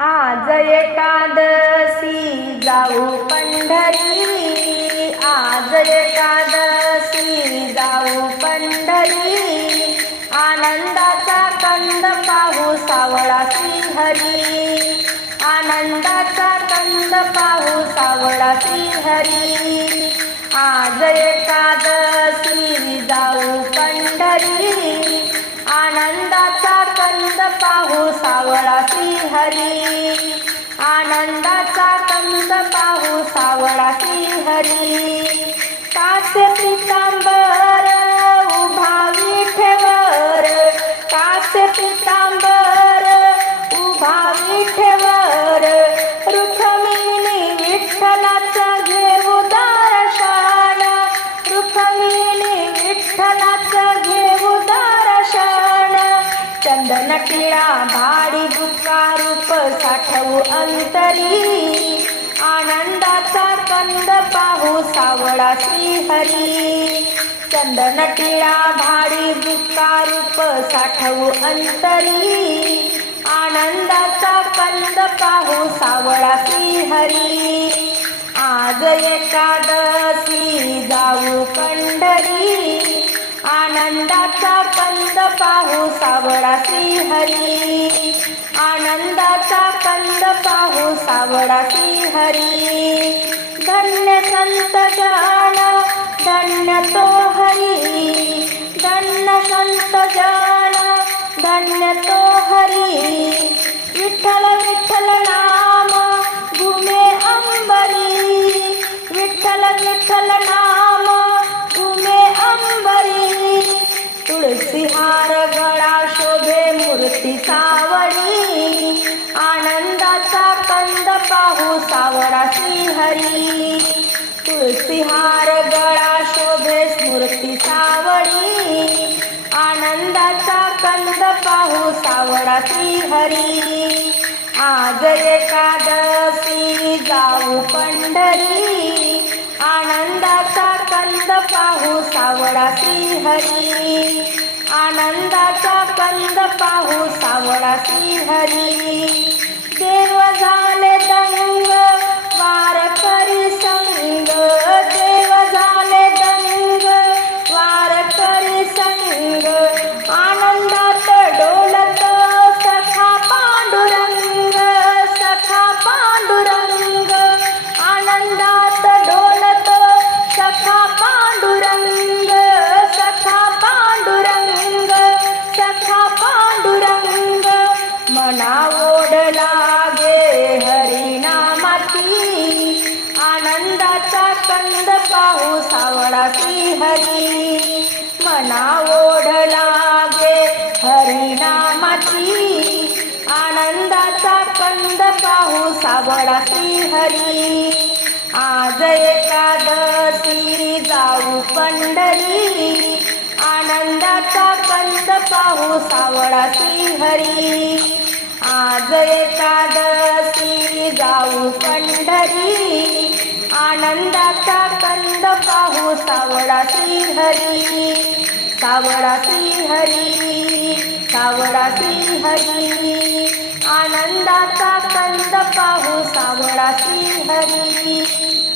आज एकादशी जाऊ पंढरी. आज एकादशी जाऊ पंढरी. आनंदाचा कंद पाहू सावळा श्रीहरी. आनंदाचा कंद पाहू सावळा श्रीहरी. आज एकादशी जाऊ पाहू सावळा श्रीहरी. आनंदाचा कंद पाहू सावळा श्रीहरी. कासे पितांबर चंदन भारी दुःखा रूप साठवू अंतरी. आनंदाचा कंद पाहू सावळा श्रीहरी. चंदन टिळा भारी बुका रूप साठवू अंतरी. आनंदाचा कंद पाहू सावळा श्रीहरी. आज एकादशी जाऊ पंढरी. आनंदाचा कंद पाहू सावळा श्रीहरी आनंदाचा कंद पाहू सावळा श्रीहरी धन्य संत जाण धन्य तो हरी धन्य संत जाण धन्य तो हरी. विठ्ठल विठ्ठल नाम घुमे अंबरी. विठ्ठल विठ्ठल नाम घुमे अंबरी. तुळसी हार गळा मूर्ती सावळी आनंदाचा कंद पाहू सावळा श्रीहरी तुळसीहार गळा शोभे स्मृती सावळी आनंदाचा कंद पाहू सावळा श्रीहरी आज एकादशी जाऊ पंढरी आनंदाचा कंद पाहू सावळा श्रीहरी आनंदाचा कंद पाहू सावळा सिंहरी देव हरी हरी मना ओढ लागे हरिनामाची. आनंदाचा कंद पाहू सावळा श्रीहरी. आज एकादशी जाऊ पंढरी. आनंदाचा कंद पाहू सावळा श्रीहरी. आज एकादशी जाऊ पंढरी. आनंदाचा पाहू सावळा श्रीहरी सावळा श्रीहरी सावळा श्रीहरी. आनंदाचा कंद पाहू सावळा श्रीहरी.